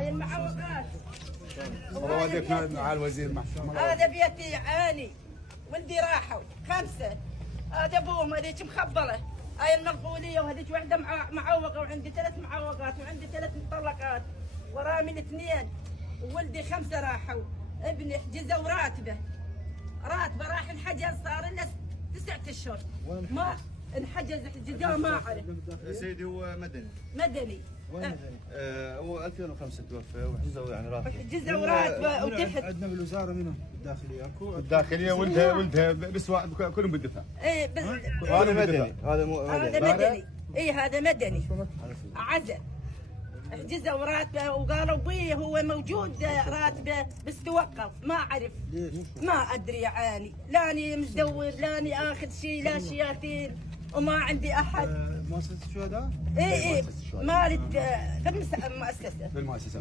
هاي المعوقات. روادك مع الوزير محسن. هذا بيتي عاني، ولدي راحوا 5. هذا ابوهم هذيك مخبله. هاي المنقوليه وهذيك وحده معوقه، وعندي 3 معوقات، وعندي 3 مطلقات، وراه من 2، وولدي 5 راحوا. ابني حجزوا راتبه راح انحجز، صار لنا 9 اشهر ما انحجز، حجزوه ما اعرف. يا سيدي هو مدني. وين مدني؟ هو 2005 توفى وحجزوا يعني راتبه. حجزوا راتبه وتحت. عندنا بالوزاره منهم الداخليه اكو. الداخليه ولدها بسواء كلهم بالدفاع. ايه هذا مدني. هذا مدني. ايه هذا مدني. عزل. حجزوا راتبه وقالوا بيه هو موجود راتبه بس توقف، ما اعرف. ليش؟ ما ادري عاني، لاني مزور، لاني اخذ شيء، لا شياتين، وما عندي احد. مؤسسه الشهداء؟ ايه مالت بالمؤسسه. بالمؤسسه.